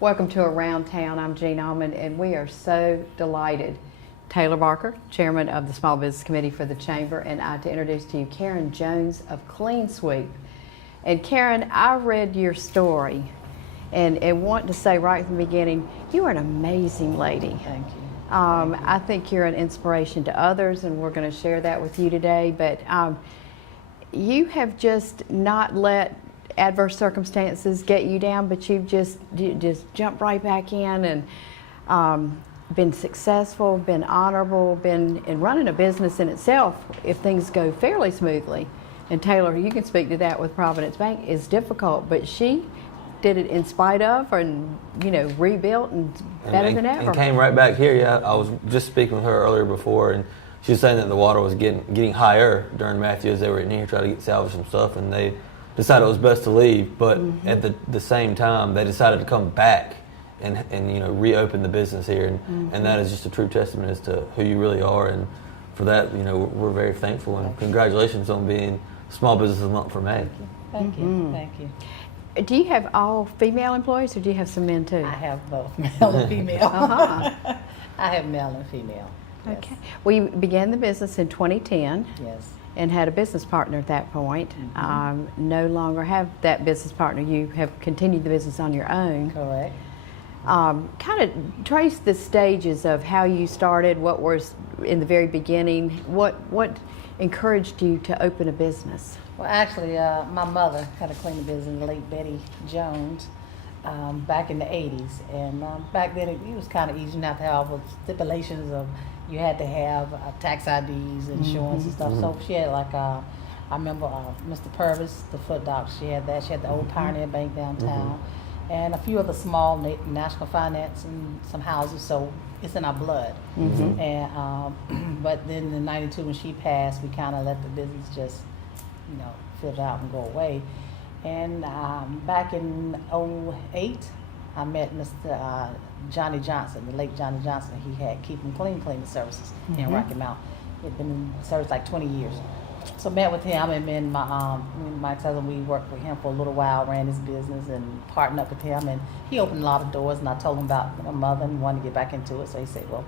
Welcome to Around Town. I'm Jean Almand, and we are so delighted. Taylor Baker, Chairman of the Small Business Committee for the Chamber, and I to introduce to you Karen Jones of Cleen Sweep. And Karen, I read your story and want to say right from the beginning, you are an amazing lady. Thank you. I think you're an inspiration to others, and we're going to share that with you today. But you have just not let adverse circumstances get you down, but you've just jumped right back in and been successful, been honorable, been in running a business in itself. If things go fairly smoothly, and Taylor, you can speak to that with Providence Bank, is difficult, but she did it in spite of, and rebuilt and better than ever. And came right back here. Yeah, I was just speaking with her earlier before, and she was saying that the water was getting higher during Matthew as they were in here trying to get salvage some stuff, and they decided it was best to leave. But at the same time, they decided to come back and reopen the business here, and that is just a true testament as to who you really are, and for that, we're very thankful, and congratulations on being Small Business of the Month for May. Thank you. Thank you. Do you have all female employees, or do you have some men too? I have both male and female. Uh-huh. I have male and female. Yes. Okay. We began the business in 2010. Yes. And had a business partner at that point. No longer have that business partner. You have continued the business on your own. Correct. Kind of trace the stages of how you started, what was in the very beginning, what encouraged you to open a business? Well, actually, my mother had a cleaning business, late Betty Jones, back in the 80s. And back then it was kind of easy. You didn't have to have all the stipulations of you had to have tax IDs, insurance and stuff. So she had I remember Mr. Purvis, the foot doc, she had that. She had the old Pioneer Bank downtown. And a few other small national finance and some houses, so it's in our blood. And but then in '92 when she passed, we kind of let the business just, fizzle out and go away. And back in '08, I met Mr. Johnny Johnson, the late Johnny Johnson. He had Keeping Clean cleaning services in Rocky Mount. He'd been in service like 20 years. So met with him, and then my cousin, we worked with him for a little while, ran his business and partnered up with him, and he opened a lot of doors, and I told him about my mother and wanted to get back into it, so he said, well,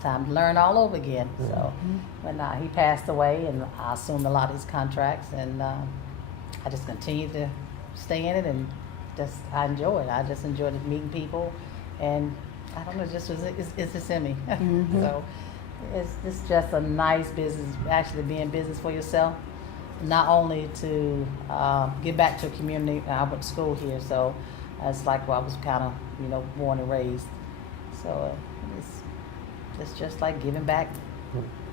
time to learn all over again. So when he passed away, and I assumed a lot of his contracts, and I just continued to stay in it, and I enjoy it. I just enjoyed meeting people, and I don't know, it's just in me. So it's just a nice business, actually be in business for yourself, not only to give back to a community. I went to school here, so it's like I was kind of born and raised. So it's just like giving back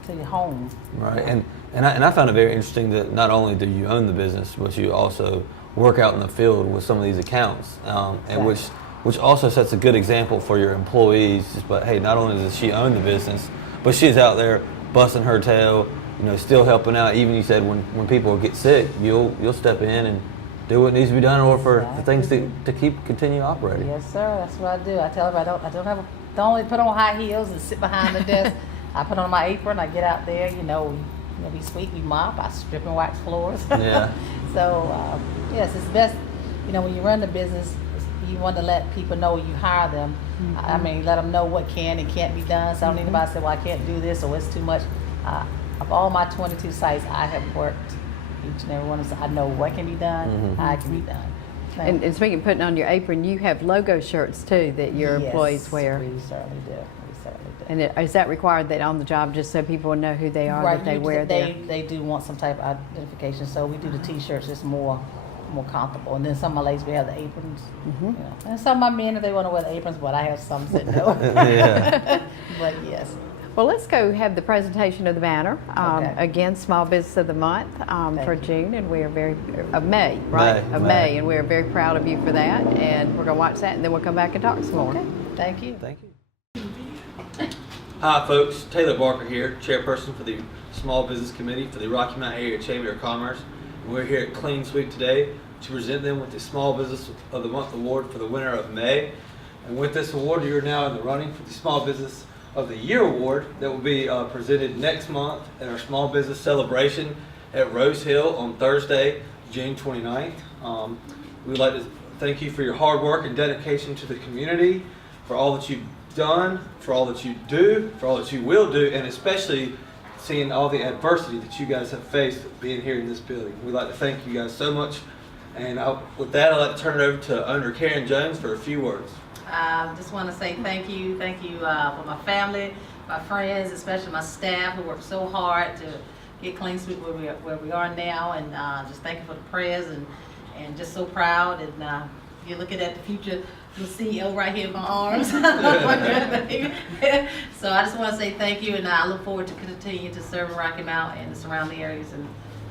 to your home. Right, and I found it very interesting that not only do you own the business, but you also work out in the field with some of these accounts, and which also sets a good example for your employees. But hey, not only does she own the business, but she's out there busting her tail, still helping out. Even you said when people get sick, you'll step in and do what needs to be done in order for things to continue operating. Yes, sir. That's what I do. I tell everybody don't only put on high heels and sit behind the desk. I put on my apron. I get out there. We sweep, we mop. I strip and wax floors. Yeah. So yes, it's best. When you run the business, you want to let people know you hire them. I mean, let them know what can and can't be done. So I don't need anybody to say, well, I can't do this or it's too much. Of all my 22 sites, I have worked each and every one of them. I know what can be done, how it can be done. And speaking of putting on your apron, you have logo shirts too that your employees wear. We certainly do. And is that required that on the job, just so people know who they are, that they wear there? They do want some type of identification, so we do the T-shirts just more comfortable. And then some of my ladies, we have the aprons. And some of my men, if they want to wear the aprons, but I have some that no. But yes. Well, let's go have the presentation of the banner. Okay. Again, Small Business of the Month for June, and we are May, right? May, and we are very proud of you for that. And we're going to watch that, and then we'll come back and talk some more. Okay. Thank you. Thank you. Hi folks, Taylor Baker here, Chairperson for the Small Business Committee for the Rocky Mount Area Chamber of Commerce. And we're here at Cleen Sweep today to present them with the Small Business of the Month Award for the winner of May. And with this award, you're now in the running for the Small Business of the Year Award that will be presented next month in our Small Business Celebration at Rose Hill on Thursday, June 29th. We'd like to thank you for your hard work and dedication to the community, for all that you've done, for all that you do, for all that you will do, and especially seeing all the adversity that you guys have faced being here in this building. We'd like to thank you guys so much. And with that, I'd like to turn it over to owner Karen Jones for a few words. Just want to say thank you for my family, my friends, especially my staff who worked so hard to get Cleen Sweep where we are now, and just thank you for the prayers, and just so proud. And you're looking at the future, the CEO right here in my arms. So I just want to say thank you, and I look forward to continue to serve Rocky Mount and the surrounding areas and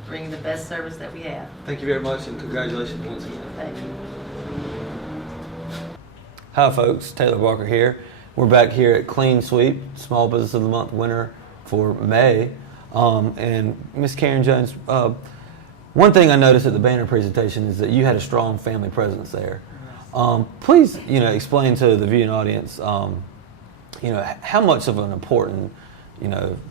bringing the best service that we have. Thank you very much, and congratulations once again. Thank you. Hi folks, Taylor Baker here. We're back here at Cleen Sweep, Small Business of the Month winner for May. And Miss Karen Jones, one thing I noticed at the banner presentation is that you had a strong family presence there. Please, explain to the viewing audience, how much of an important,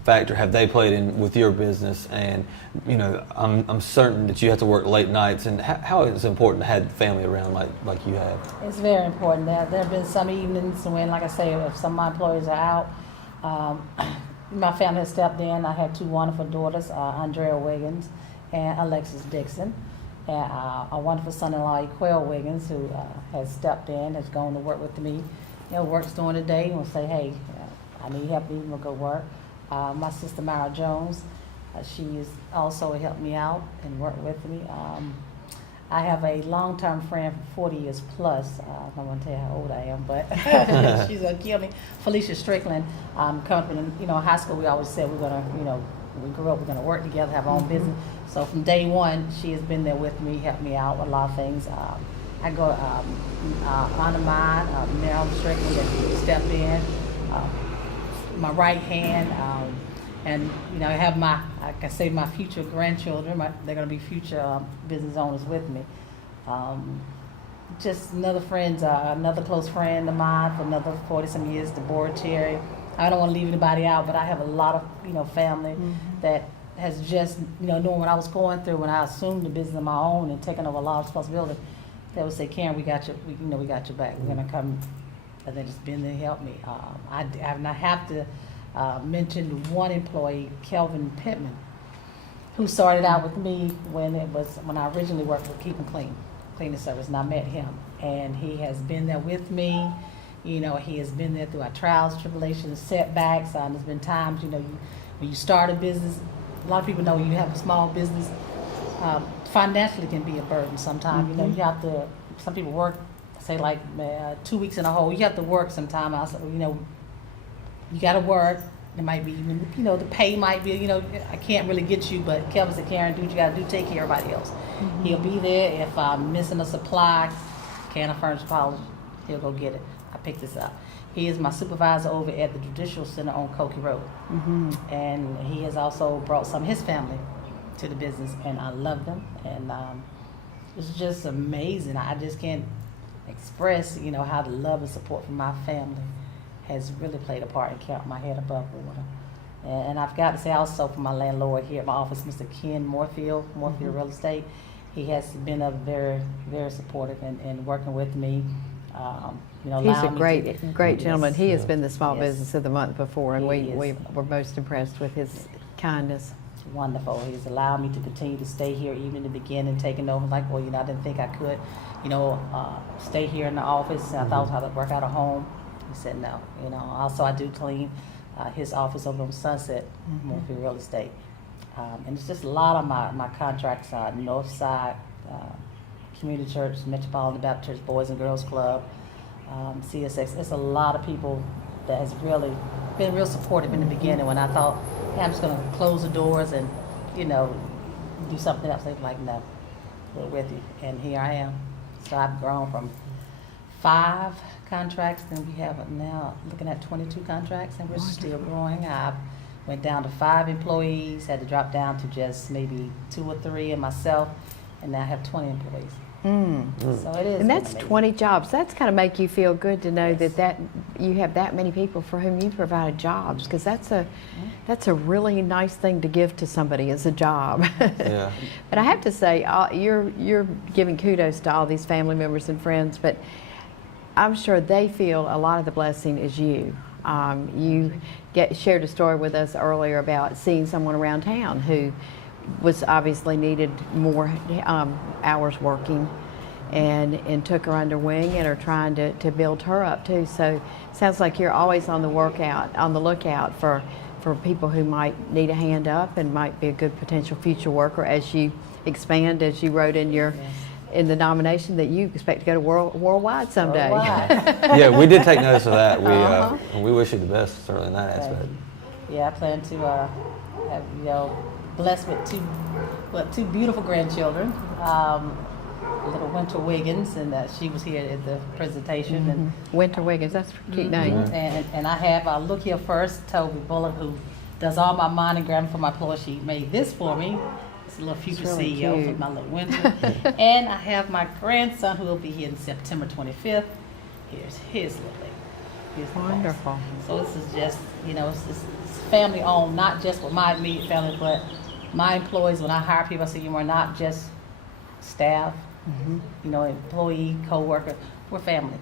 factor have they played in with your business? And, I'm certain that you have to work late nights, and how it's important to have family around like you have. It's very important. There have been some evenings when, like I say, if some of my employees are out, my family has stepped in. I have two wonderful daughters, Andrea Wiggins and Alexis Dixon, and a wonderful son-in-law, Quail Wiggins, who has stepped in, has gone to work with me. Works during the day and will say, hey, I need help, even we'll go work. My sister Mara Jones, she is also helped me out and worked with me. I have a long-term friend for 40 years plus. I'm not going to tell you how old I am, but she's going to kill me. Felicia Strickland, coming from high school, we always said we're going to, we grew up, we're going to work together, have our own business. So from day one, she has been there with me, helped me out with a lot of things. I go on of mine, Meryl Strickland, that stepped in, my right hand, and I have my future grandchildren. They're going to be future business owners with me. Just another friend, another close friend of mine for another 40-some years, Deborah Cherry. I don't want to leave anybody out, but I have a lot of family that has just knowing what I was going through when I assumed the business of my own and taking over a lot of responsibility. They would say, Karen, we got your back. We're gonna come, and they just been there to help me. I have to mention one employee, Kelvin Pittman, who started out with me when I originally worked with Keep 'Em Cleaning Service, and I met him, and he has been there with me. He has been there through our trials, tribulations, setbacks. There's been times, when you start a business, a lot of people know when you have a small business, financially can be a burden sometimes. You have to, some people work, say like 2 weeks in a hole. You have to work sometime. You got to work. It might be, the pay might be, I can't really get you, but Kelvin said, Karen, do what you got to do, take care of everybody else. He'll be there. If I'm missing a supply, can of furniture polish, he'll go get it. I picked this up. He is my supervisor over at the Judicial Center on Koki Road. And he has also brought some of his family to the business, and I love them. And it's just amazing. I just can't express, how the love and support from my family has really played a part in keeping my head above water. And I've got to say also for my landlord here at my office, Mr. Ken Moorfield Real Estate, he has been a very, very supportive in working with me. He's a great gentleman. He has been the Small Business of the Month before, and we were most impressed with his kindness. Wonderful. He's allowed me to continue to stay here even in the beginning, taking over like, I didn't think I could, stay here in the office. And I thought I was going to work out of home. He said no. Also I do clean his office over on Sunset, Murphy Real Estate. And it's just a lot of my contracts, Northside Community Church, Metropolitan Baptist Church, Boys and Girls Club, CSX. It's a lot of people that has really been real supportive in the beginning when I thought, I'm just going to close the doors and, do something else. They were like, no, we're with you. And here I am. So I've grown from 5 contracts, then we have now looking at 22 contracts, and we're still growing. I went down to 5 employees, had to drop down to just maybe 2 or 3 and myself, and now I have 20 employees. So it is. And that's amazing. 20 jobs. That's kind of make you feel good to know that you have that many people for whom you provided jobs, because that's a really nice thing to give to somebody as a job. Yeah. But I have to say, you're giving kudos to all these family members and friends, but I'm sure they feel a lot of the blessing is you. You shared a story with us earlier about seeing someone around town who was obviously needed more hours working, and took her under wing and are trying to build her up too. So sounds like you're always on the lookout for people who might need a hand up and might be a good potential future worker as you expand, as you wrote in your in the nomination that you expect to go to worldwide someday. Worldwide. Yeah, we did take notice of that. We wish you the best, certainly in that aspect. Yeah, I plan to have, blessed with two beautiful grandchildren. Little Winter Wiggins, and she was here at the presentation. And Winter Wiggins, that's a cute name. And I have look here first, Toby Bullock, who does all my monogram for my employees. She made this for me. It's a little future really CEO cute. for my little Winter. And I have my grandson who will be here on September 25th. Here's his little lady. Here's the boss. Wonderful. So this is just, it's family owned, not just with my immediate family, but my employees. When I hire people, I say you are not just staff, employee, co-worker, we're family.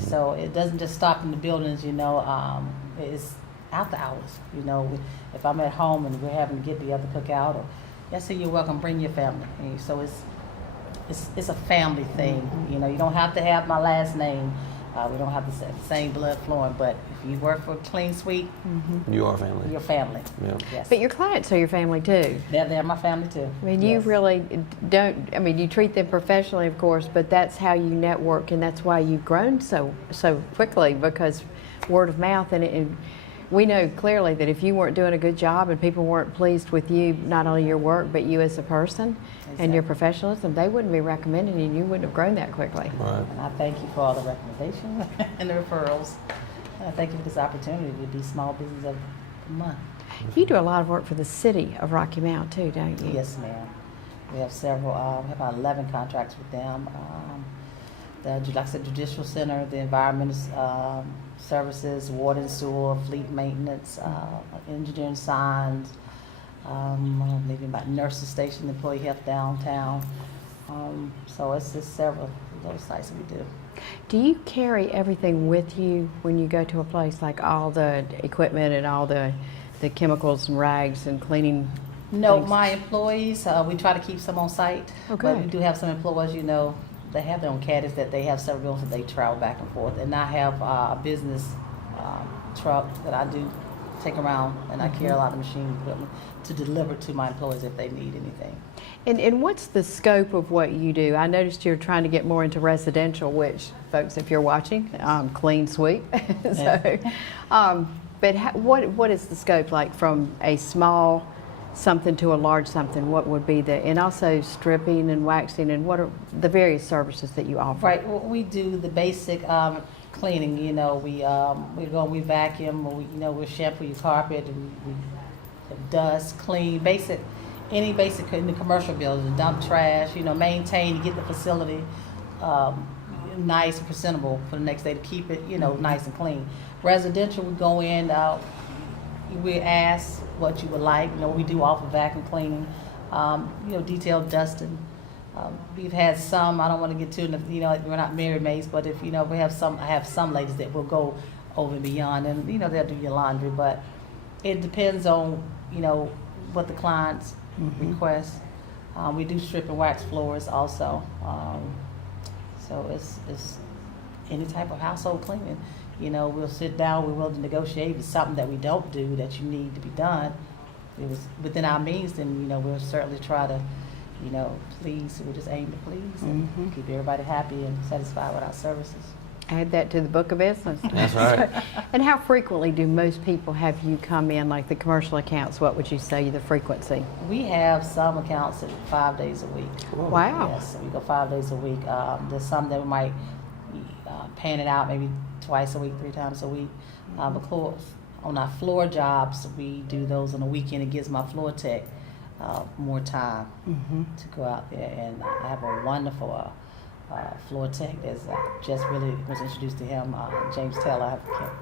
So it doesn't just stop in the buildings, it's out the hours. If I'm at home and we're having to get together, cook out, or yes, so you're welcome, bring your family. And so it's a family thing. You don't have to have my last name. We don't have the same blood flowing, but if you work for Cleen Sweep, You are family. you're family. Yeah. Yes. But your clients are your family too. They're my family too. I mean, you really don't, you treat them professionally, of course, but that's how you network, and that's why you've grown so quickly, because word of mouth. And we know clearly that if you weren't doing a good job and people weren't pleased with you, not only your work, but you as a person and your professionalism, they wouldn't be recommending you, and you wouldn't have grown that quickly. Right. And I thank you for all the recommendations and the referrals. And I thank you for this opportunity to be Small Business of the Month. You do a lot of work for the city of Rocky Mount too, don't you? Yes, ma'am. We have several, we have about 11 contracts with them. Like I said, Judicial Center, the Environmental Services, Water and Sewer, Fleet Maintenance, Engineering Signs, maybe about Nurses Station, Employee Health Downtown. So it's just several of those sites we do. Do you carry everything with you when you go to a place, like all the equipment and all the chemicals and rags and cleaning? No, things? my employees, we try to keep some on site. Okay. But we do have some employees, they have their own caddies that they have several bills that they travel back and forth. And I have a business truck that I do take around, and I carry a lot of machine equipment to deliver to my employees if they need anything. And what's the scope of what you do? I noticed you're trying to get more into residential, which, folks, if you're watching, Cleen Sweep. But what is the scope, like from a small something to a large something? What would be and also stripping and waxing, and what are the various services that you offer? Right, well, we do the basic cleaning, we vacuum, we shampoo your carpet, and we dust, clean, any basic in the commercial buildings, dump trash, maintain, get the facility nice and presentable for the next day to keep it, nice and clean. Residential, we go in, we ask what you would like. We do offer vacuum cleaning, detailed dusting. We've had some, I don't want to get too, we're not Mary Mays, but if, I have some ladies that will go over and beyond, and, they'll do your laundry, but it depends on, what the clients request. We do strip and wax floors also. So it's any type of household cleaning. We'll sit down, we're willing to negotiate. If it's something that we don't do that you need to be done, it was within our means, then, we'll certainly try to, please. We just aim to please and keep everybody happy and satisfied with our services. Add that to the book of business. That's right. And how frequently do most people have you come in, like the commercial accounts? What would you say the frequency? We have some accounts at 5 days a week. Wow. Yes, we go 5 days a week. There's some that we might pan it out maybe twice a week, 3 times a week. But of course, on our floor jobs, we do those on the weekend. It gives my floor tech more time to go out there. And I have a wonderful floor tech that's just really was introduced to him, James Taylor. I can't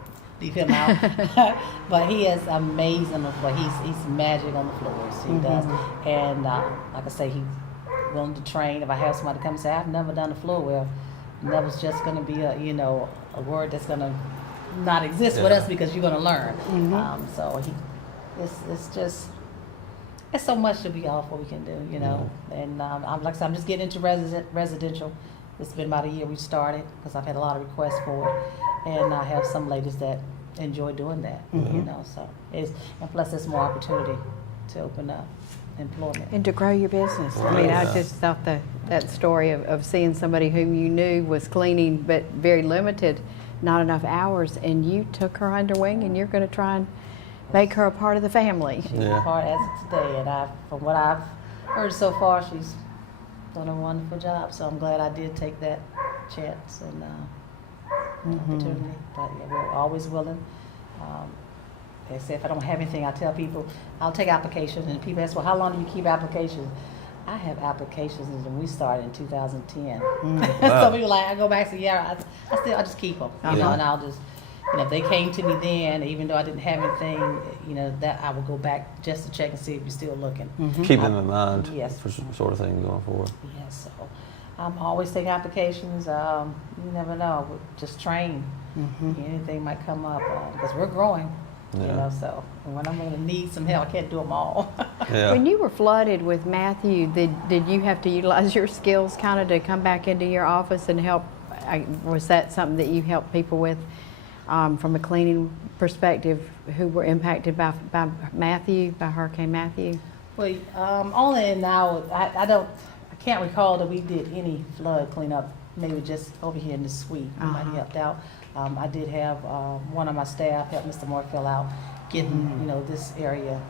leave him out. But he is amazing on the floor. He's magic on the floors. He does. And like I say, he's willing to train. If I have somebody come and say, I've never done the floor, well, never's just going to be a word that's going to not exist with us because you're going to learn. So it's just, it's so much to be off what we can do, And I'm like I said, I'm just getting into residential. It's been about a year we started because I've had a lot of requests for it, and I have some ladies that enjoy doing that, So and plus there's more opportunity to open up employment And to grow your business. I mean, I just thought that story of seeing somebody whom you knew was cleaning but very limited, not enough hours, and you took her under wing and you're going to try and make her a part of the family. She's a part as of today, and from what I've heard so far, she's done a wonderful job. So I'm glad I did take that chance and opportunity. But yeah, we're always willing. They say if I don't have anything, I tell people I'll take applications, and people ask, well, how long do you keep applications? I have applications and we started in 2010. So people like, I go back and say, yeah, I just keep them, and I'll just, if they came to me then, even though I didn't have anything, that I would go back just to check and see if you're still looking. Keep them in mind Yes. for sort of thing going forward. Yes, so I'm always taking applications. You never know, just train. Anything might come up because we're growing. So when I'm going to need some help, I can't do them all. When you were flooded with Matthew, did you have to utilize your skills kind of to come back into your office and help? Was that something that you helped people with from a cleaning perspective who were impacted by Hurricane Matthew? Well, only now, I can't recall that we did any flood cleanup, maybe just over here in the suite. We might have helped out. I did have one of my staff help Mr. Morfield out getting, this area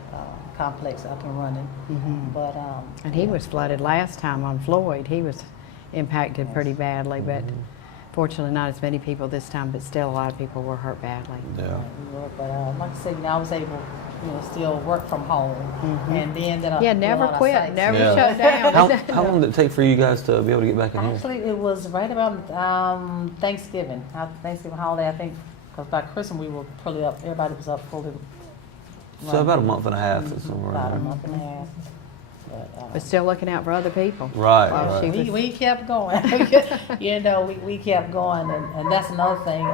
complex up and running. But and he was flooded last time on Floyd. He was impacted pretty badly, but fortunately not as many people this time, but still a lot of people were hurt badly. Yeah. But like I said, I was able, still work from home, and then that never quit, never shut down. How long did it take for you guys to be able to get back in here? Actually, it was right about Thanksgiving holiday, I think, because by Christmas we were fully up. Everybody was up fully. So about a month and a half. Somewhere About a around month and a half. But still looking out for other people. Right. We kept going. we kept going, and that's another thing.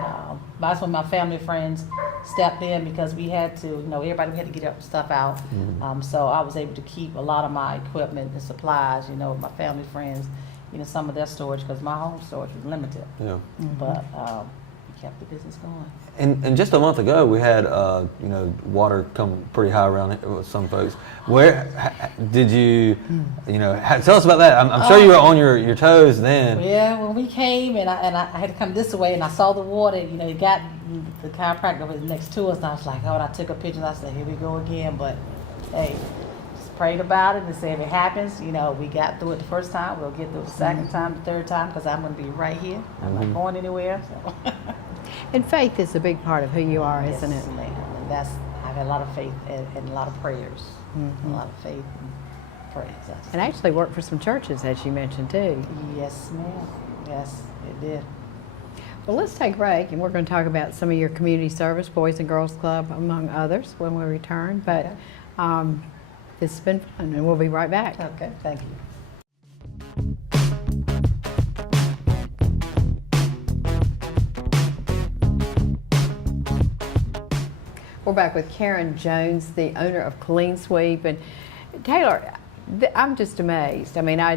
That's when my family friends stepped in because we had to, everybody had to get our stuff out. So I was able to keep a lot of my equipment and supplies, my family friends, some of their storage because my home storage was limited. Yeah. But we kept the business going. And just a month ago, we had water come pretty high around here with some folks. Where did you, tell us about that? I'm sure you were on your toes then. Yeah, when we came and I had to come this way and I saw the water. It got the chiropractor was next to us, and I was like, and I took a picture and I said, here we go again. But hey, just prayed about it and said, if it happens, we got through it the first time, we'll get through it the second time, the third time, because I'm going to be right here. I'm not going anywhere. So. And faith is a big part of who you are, isn't it? Yes, ma'am. And I've had a lot of faith and a lot of prayers. A lot of faith and prayers. And actually worked for some churches, as you mentioned, too. Yes, ma'am. Yes, it did. Well, let's take a break, and we're going to talk about some of your community service, Boys and Girls Club, among others, when we return. But this has been fun, and we'll be right back. Okay, thank you. We're back with Karen Jones, the owner of Cleen Sweep. And Taylor, I'm just amazed. I mean, a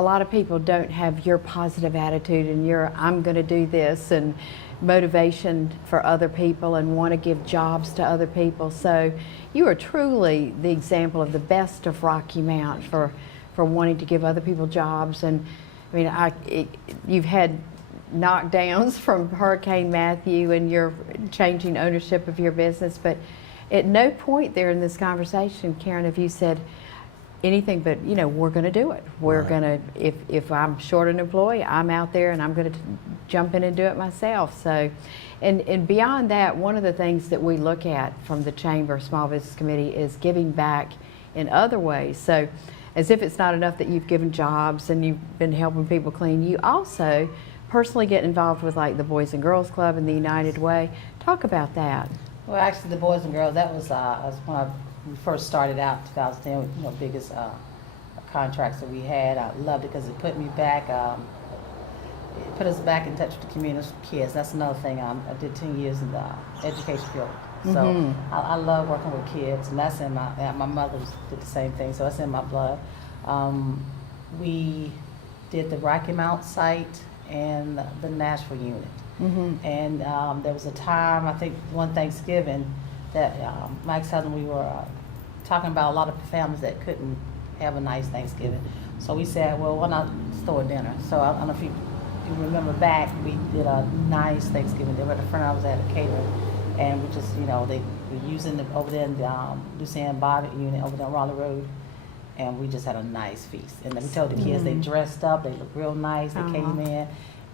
lot of people don't have your positive attitude and your I'm going to do this and motivation for other people and want to give jobs to other people. So you are truly the example of the best of Rocky Mount for wanting to give other people jobs. And I mean, you've had knockdowns from Hurricane Matthew and you're changing ownership of your business, but at no point there in this conversation, Karen, have you said anything but, we're going to do it. We're going to, if I'm short an employee, I'm out there and I'm going to jump in and do it myself. So, and beyond that, one of the things that we look at from the Chamber Small Business Committee is giving back in other ways. So as if it's not enough that you've given jobs and you've been helping people clean, you also personally get involved with like the Boys and Girls Club and the United Way. Talk about that. Well, actually, the Boys and Girls, that was when we first started out, 2010, you know, biggest contracts that we had. I loved it because it put me back, it put us back in touch with the community, kids. That's another thing. I did 10 years in the education field. So I love working with kids, and that's in my mother did the same thing, so that's in my blood. We did the Rocky Mount site and the Nashville unit. And there was a time, I think one Thanksgiving, that my ex-husband, we were talking about a lot of families that couldn't have a nice Thanksgiving. So we said, well, why not throw a dinner? So I don't know if you remember back, we did a nice Thanksgiving dinner. A friend of ours had a catering, and we just, you know, they were using it over there in the Lucianne Bobbitt unit over there on Raleigh Road, and we just had a nice feast. And then we told the kids they dressed up, they looked real nice, they came in,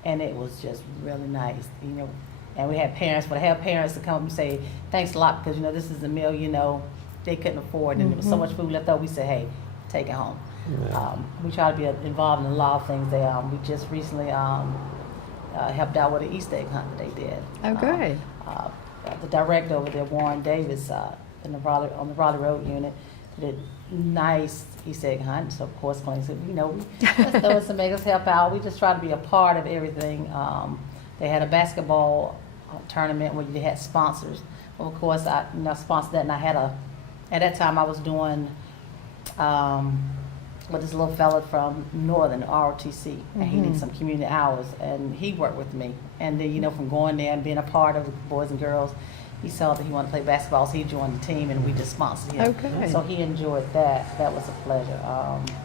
and it was just really nice, you know. And we had parents, but I had parents to come up and say, thanks a lot, because, you know, this is a meal, you know, they couldn't afford, and there was so much food left over, we said, hey, take it home. Yeah. We try to be involved in a lot of things. We just recently helped out with an Easter egg hunt that they did. Oh, good. The director over there, Warren Davis, on the Raleigh Road unit, did a nice Easter egg hunt. So of course, Cleen Sweep, you know, we just throw some eggs, help out. We just try to be a part of everything. They had a basketball tournament where they had sponsors. Well, of course, I sponsored that, and I had at that time I was doing with this little fella from Northern ROTC, and he needed some community hours, and he worked with me. And then, you know, from going there and being a part of the Boys and Girls, he saw that he wanted to play basketball, so he joined the team, and we just sponsored him. Okay. So he enjoyed that. That was a pleasure.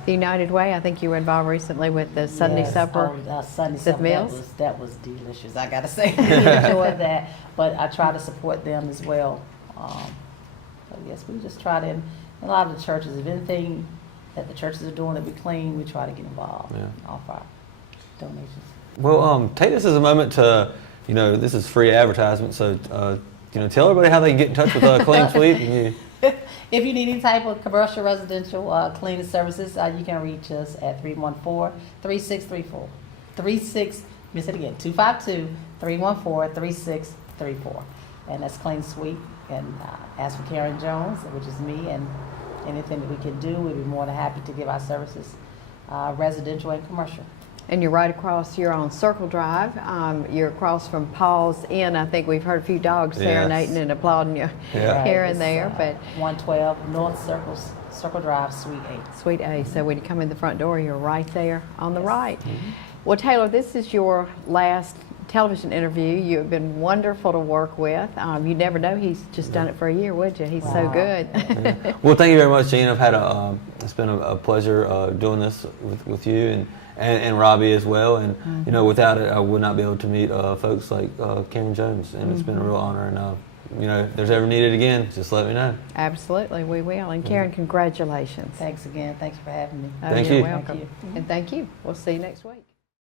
The United Way, I think you were involved recently with the Sunday yes, supper. Sunday the supper. meals? That was delicious, I gotta say. He enjoyed that, but I try to support them as well. So yes, we just try to, in a lot of the churches, if anything that the churches are doing that we clean, we try to get involved, offer our donations. Well, take this as a moment to, you know, this is free advertisement, so, you know, tell everybody how they can get in touch with Cleen Sweep. If you need any type of commercial, residential cleaning services, you can reach us at 314-3634. 252-314-3634. And that's Cleen Sweep. And as for Karen Jones, which is me, and anything that we can do, we'd be more than happy to give our services, residential and commercial. And you're right across, you're on Circle Drive. You're across from Paul's Inn. I think we've heard a few dogs serenading and applauding you here and there. But 112 North Circle Drive, Suite 8. Suite A. So when you come in the front door, you're right there on the right. Well, Taylor, this is your last television interview. You have been wonderful to work with. You never know, he's just done it for a year, would you? He's so good. Well, thank you very much, Gene. I've had it's been a pleasure doing this with you and Robbie as well. And you know, without it, I would not be able to meet folks like Karen Jones. And it's been a real honor. And you know, if there's ever needed again, just let me know. Absolutely, we will. And Karen, congratulations. Thanks again. Thanks for having me. Thank You're you. welcome. Thank you. And thank you. We'll see you next week.